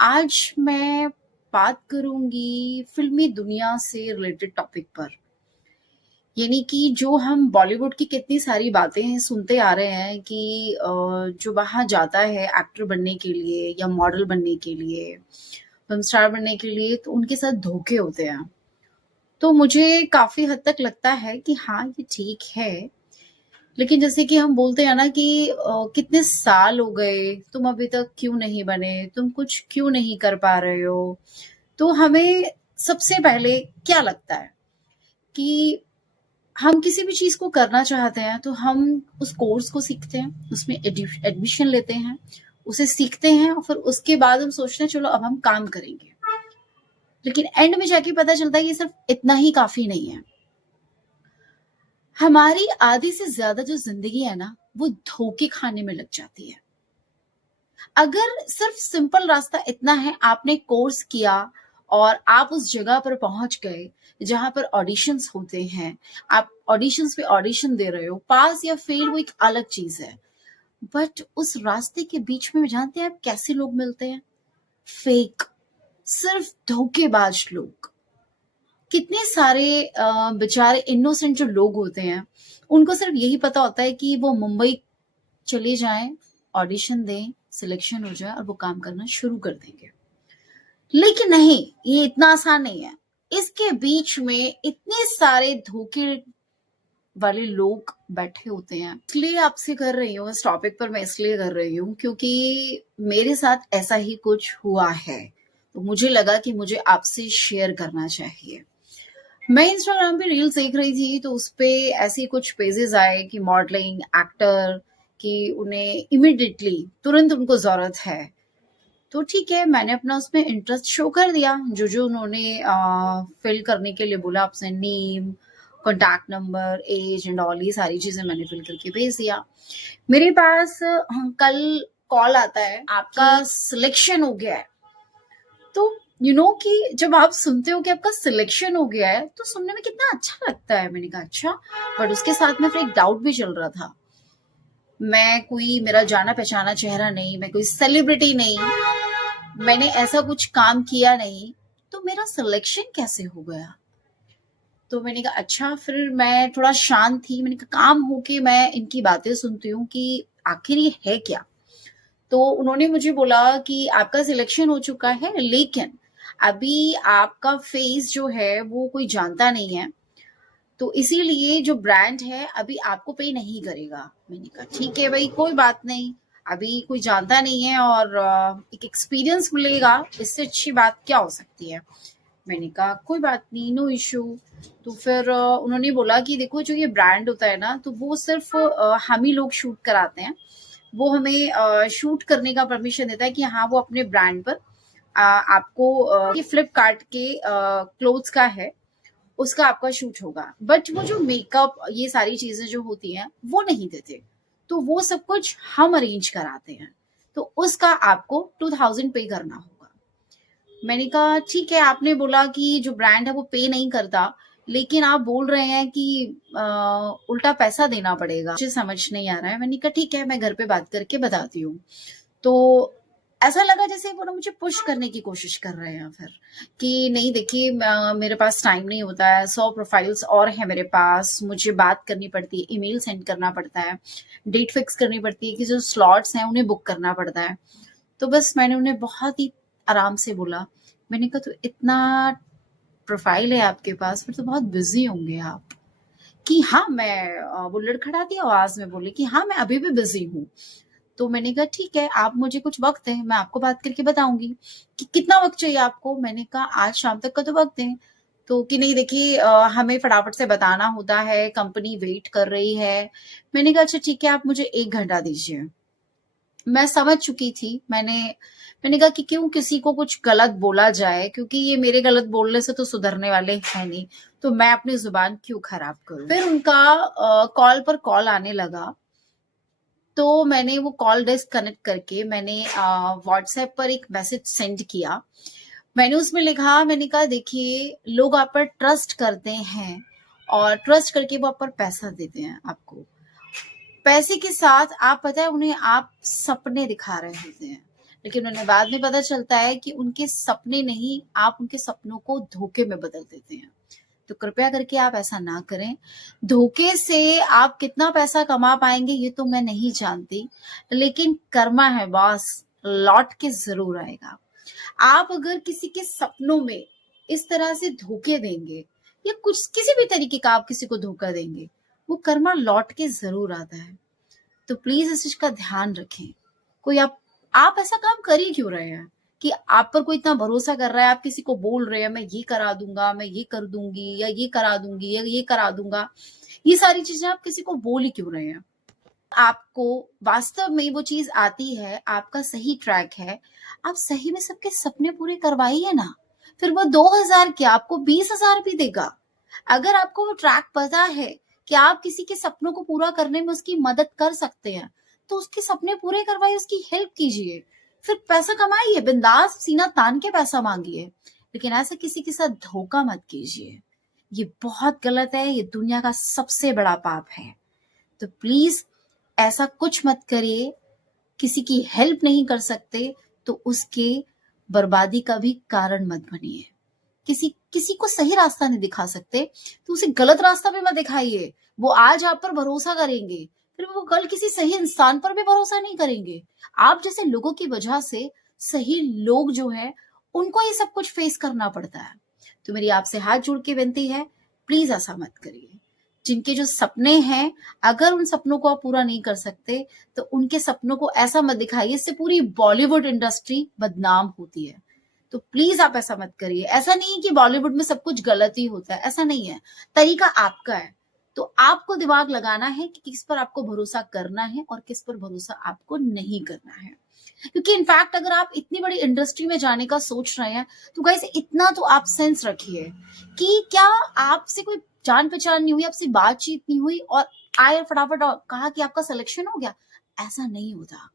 आज मैं बात करूंगी फिल्मी दुनिया से रिलेटेड टॉपिक पर। यानी कि जो हम बॉलीवुड की कितनी सारी बातें सुनते आ रहे हैं कि जो वहां जाता है एक्टर बनने के लिए या मॉडल बनने के लिए, फिल्म स्टार बनने के लिए, तो उनके साथ धोखे होते हैं। तो मुझे काफी हद तक लगता है कि हाँ, ये ठीक है। लेकिन जैसे कि हम बोलते हैं ना कि कितने साल हो गए, तुम अभी तक क्यों नहीं बने, तुम कुछ क्यों नहीं कर पा रहे हो। तो हमें सबसे पहले क्या लगता है कि हम किसी भी चीज को करना चाहते हैं तो हम उस कोर्स को सीखते हैं, उसमें एडमिशन लेते हैं, उसे सीखते हैं और फिर उसके बाद हम सोचते हैं चलो अब हम काम करेंगे। लेकिन एंड में जाके पता चलता है ये सिर्फ इतना ही काफी नहीं है। हमारी आधी से ज्यादा जो जिंदगी है ना, वो धोखे खाने में लग जाती है। अगर सिर्फ सिंपल रास्ता इतना है, आपने कोर्स किया और आप उस जगह पर पहुंच गए जहां पर ऑडिशंस होते हैं, आप ऑडिशंस पे ऑडिशन दे रहे हो, पास या फेल वो एक अलग चीज है। बट उस रास्ते के बीच में जानते हैं आप कैसे लोग मिलते हैं? फेक, सिर्फ धोखेबाज लोग। कितने सारे बेचारे इनोसेंट जो लोग होते हैं, उनको सिर्फ यही पता होता है कि वो मुंबई चले जाएं, ऑडिशन दें, सिलेक्शन हो जाए और वो काम करना शुरू कर देंगे। लेकिन नहीं, ये इतना आसान नहीं है। इसके बीच में इतने सारे धोखे वाले लोग बैठे होते हैं। इसलिए आपसे कर रही हूँ, इस टॉपिक पर मैं इसलिए कर रही हूँ क्योंकि मेरे साथ ऐसा ही कुछ हुआ है। तो मुझे लगा कि मुझे आपसे शेयर करना चाहिए। मैं इंस्टाग्राम पे रील्स देख रही थी तो उसपे ऐसी कुछ पेजेस आए कि मॉडलिंग, एक्टर, कि उन्हें इमिडिएटली तुरंत उनको जरूरत है। तो ठीक है, मैंने अपना उसमें इंटरेस्ट शो कर दिया। जो जो उन्होंने फिल करने के लिए बोला, आपसे name, contact number, age and all, ये सारी चीजें मैंने फिल करके भेज दिया। मेरे पास कल कॉल आता है, आपका सिलेक्शन हो गया है। तो कि जब आप सुनते हो कि आपका सिलेक्शन हो गया है तो सुनने में कितना अच्छा लगता है। मैंने कहा अच्छा। बट उसके साथ में फिर एक डाउट भी चल रहा था। मैं कोई, मेरा जाना पहचाना चेहरा नहीं, मैं कोई सेलिब्रिटी नहीं, मैंने ऐसा कुछ काम किया नहीं, तो मेरा सिलेक्शन कैसे हो गया? तो मैंने कहा अच्छा। फिर मैं थोड़ा शांत थी, मैंने कहा काम हो के मैं इनकी बातें सुनती हूँ कि आखिर ये है क्या। तो उन्होंने मुझे बोला कि आपका सिलेक्शन हो चुका है, लेकिन अभी आपका फेस जो है वो कोई जानता नहीं है, तो इसीलिए जो ब्रांड है अभी आपको पे नहीं करेगा। मैंने कहा ठीक है भाई, कोई बात नहीं, अभी कोई जानता नहीं है और एक एक्सपीरियंस मिलेगा, इससे अच्छी बात क्या हो सकती है। मैंने कहा कोई बात नहीं, नो इशू। तो फिर उन्होंने बोला कि देखो, जो ये ब्रांड होता है ना, तो वो सिर्फ हम ही लोग शूट कराते हैं। वो हमें शूट करने का परमिशन देता है कि हाँ, वो अपने ब्रांड पर आपको ये फ्लिपकार्ट के क्लोथ्स का है, उसका आपका शूट होगा। बट वो जो मेकअप, ये सारी चीजें जो होती हैं वो नहीं देते। तो वो सब कुछ हम अरेंज कराते हैं, तो उसका आपको 2000 पे करना होगा। मैंने कहा ठीक है, आपने बोला कि जो ब्रांड है वो पे नहीं करता, लेकिन आप बोल रहे हैं कि उल्टा पैसा देना पड़ेगा, मुझे समझ नहीं आ रहा है। मैंने कहा ठीक है, मैं घर पे बात करके बताती हूँ। तो ऐसा लगा जैसे वो ना मुझे पुश करने की कोशिश कर रहे हैं फिर, कि नहीं देखिए, मेरे पास टाइम नहीं होता है, 100 प्रोफाइल्स और है मेरे पास, मुझे बात करनी पड़ती है, ईमेल सेंड करना पड़ता है, डेट फिक्स करनी पड़ती है, कि जो स्लॉट्स हैं उन्हें बुक करना पड़ता है। तो बस मैंने उन्हें बहुत ही आराम से बोला, मैंने कहा तो इतना प्रोफाइल है आपके पास, फिर तो बहुत बिजी होंगे आप। कि हाँ, मैं वो लड़खड़ाती आवाज में बोली कि हाँ, मैं अभी भी बिजी हूँ। तो मैंने कहा ठीक है, आप मुझे कुछ वक्त दें, मैं आपको बात करके बताऊंगी। कि कितना वक्त चाहिए आपको? मैंने कहा आज शाम तक का तो वक्त दें। तो कि नहीं देखिए, हमें फटाफट से बताना होता है, कंपनी वेट कर रही है। मैंने कहा अच्छा ठीक है, आप मुझे 1 घंटा दीजिए। मैं समझ चुकी थी। मैंने कहा कि क्यों किसी को कुछ गलत बोला जाए, क्योंकि ये मेरे गलत बोलने से तो सुधरने वाले हैं नहीं, तो मैं अपनी जुबान क्यों खराब करूं। फिर उनका कॉल पर कॉल आने लगा। तो मैंने वो कॉल डेस्क कनेक्ट करके मैंने व्हाट्सएप पर एक मैसेज सेंड किया। मैंने उसमें लिखा, मैंने कहा देखिए, लोग आप पर ट्रस्ट करते हैं और ट्रस्ट करके वो आप पर पैसा देते हैं आपको। पैसे के साथ आप, पता है, उन्हें आप सपने दिखा रहे होते हैं, लेकिन उन्हें बाद में पता चलता है कि उनके सपने नहीं, आप उनके सपनों को धोखे में बदल देते हैं। तो कृपया करके आप ऐसा ना करें। धोखे से आप कितना पैसा कमा पाएंगे ये तो मैं नहीं जानती, लेकिन कर्मा है बॉस, लौट के जरूर आएगा। आप अगर किसी के सपनों में इस तरह से धोखे देंगे या कुछ किसी भी तरीके का आप किसी को धोखा देंगे, वो कर्मा लौट के जरूर आता है। तो प्लीज इस चीज का ध्यान रखें। कोई आप ऐसा काम कर ही क्यों रहे हैं कि आप पर कोई इतना भरोसा कर रहा है, आप किसी को बोल रहे हैं मैं ये करा दूंगा, मैं ये कर दूंगी, या ये करा दूंगी, या ये करा दूंगा। ये सारी चीजें आप किसी को बोल ही क्यों रहे हैं? आपको वास्तव में वो चीज आती है, आपका सही ट्रैक है, आप सही में सबके सपने पूरे करवाइए ना। फिर वो 2000 क्या, आपको 20,000 भी देगा। अगर आपको वो ट्रैक पता है कि आप किसी के सपनों को पूरा करने में उसकी मदद कर सकते हैं, तो उसके सपने पूरे करवाइए, उसकी हेल्प कीजिए, फिर पैसा कमाइए, बिंदास सीना तान के पैसा मांगिए। लेकिन ऐसा किसी के साथ धोखा मत कीजिए, ये बहुत गलत है, ये दुनिया का सबसे बड़ा पाप है। तो प्लीज ऐसा कुछ मत करिए। किसी की हेल्प नहीं कर सकते तो उसके बर्बादी का भी कारण मत बनिए। किसी को सही रास्ता नहीं दिखा सकते तो उसे गलत रास्ता भी मत दिखाइए। वो आज आप पर भरोसा करेंगे, फिर वो कल किसी सही इंसान पर भी भरोसा नहीं करेंगे। आप जैसे लोगों की वजह से सही लोग जो है उनको ये सब कुछ फेस करना पड़ता है। तो मेरी आपसे हाथ जोड़ के विनती है, प्लीज ऐसा मत करिए। जिनके जो सपने हैं, अगर उन सपनों को आप पूरा नहीं कर सकते तो उनके सपनों को ऐसा मत दिखाइए, इससे पूरी बॉलीवुड इंडस्ट्री बदनाम होती है। तो प्लीज आप ऐसा मत करिए। ऐसा नहीं है कि बॉलीवुड में सब कुछ गलत ही होता है, ऐसा नहीं है। तरीका आपका है, तो आपको दिमाग लगाना है कि किस पर आपको भरोसा करना है और किस पर भरोसा आपको नहीं करना है। क्योंकि इनफैक्ट अगर आप इतनी बड़ी इंडस्ट्री में जाने का सोच रहे हैं तो गाइस इतना तो आप सेंस रखिए कि क्या आपसे कोई जान पहचान नहीं हुई, आपसे बातचीत नहीं हुई और आए फटाफट और कहा कि आपका सिलेक्शन हो गया। ऐसा नहीं होता।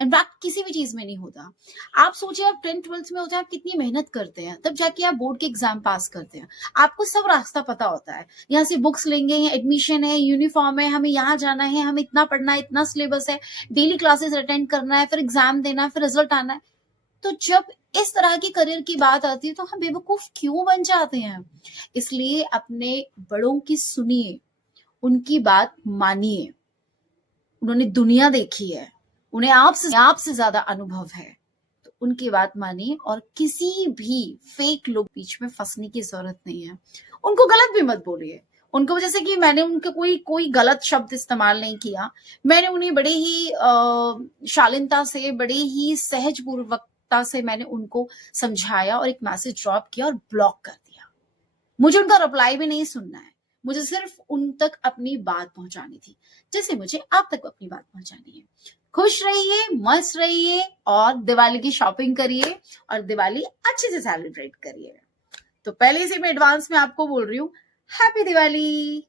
इनफैक्ट किसी भी चीज में नहीं होता। आप सोचिए, आप 10th-12th में होते हैं, आप कितनी मेहनत करते हैं, तब जाके आप बोर्ड के एग्जाम पास करते हैं। आपको सब रास्ता पता होता है, यहाँ से बुक्स लेंगे, यहाँ एडमिशन है, यूनिफॉर्म है, हमें यहाँ जाना है, हमें इतना पढ़ना है, इतना सिलेबस है, डेली क्लासेस अटेंड करना है, फिर एग्जाम देना है, फिर रिजल्ट आना है। तो जब इस तरह की करियर की बात आती है तो हम बेवकूफ क्यों बन जाते हैं? इसलिए अपने बड़ों की सुनिए, उनकी बात मानिए। उन्होंने दुनिया देखी है, उन्हें आपसे ज्यादा अनुभव है, तो उनकी बात मानिए और किसी भी फेक लोग बीच में फंसने की जरूरत नहीं है। उनको गलत भी मत बोलिए। उनको जैसे कि मैंने उनके कोई गलत शब्द इस्तेमाल नहीं किया, मैंने उन्हें बड़े ही शालीनता से, बड़े ही सहज पूर्वकता से मैंने उनको समझाया और एक मैसेज ड्रॉप किया और ब्लॉक कर दिया। मुझे उनका रिप्लाई भी नहीं सुनना है, मुझे सिर्फ उन तक अपनी बात पहुंचानी थी, जैसे मुझे आप तक अपनी बात पहुंचानी है। खुश रहिए, मस्त रहिए और दिवाली की शॉपिंग करिए और दिवाली अच्छे से सेलिब्रेट करिए। तो पहले से मैं एडवांस में आपको बोल रही हूँ हैप्पी दिवाली।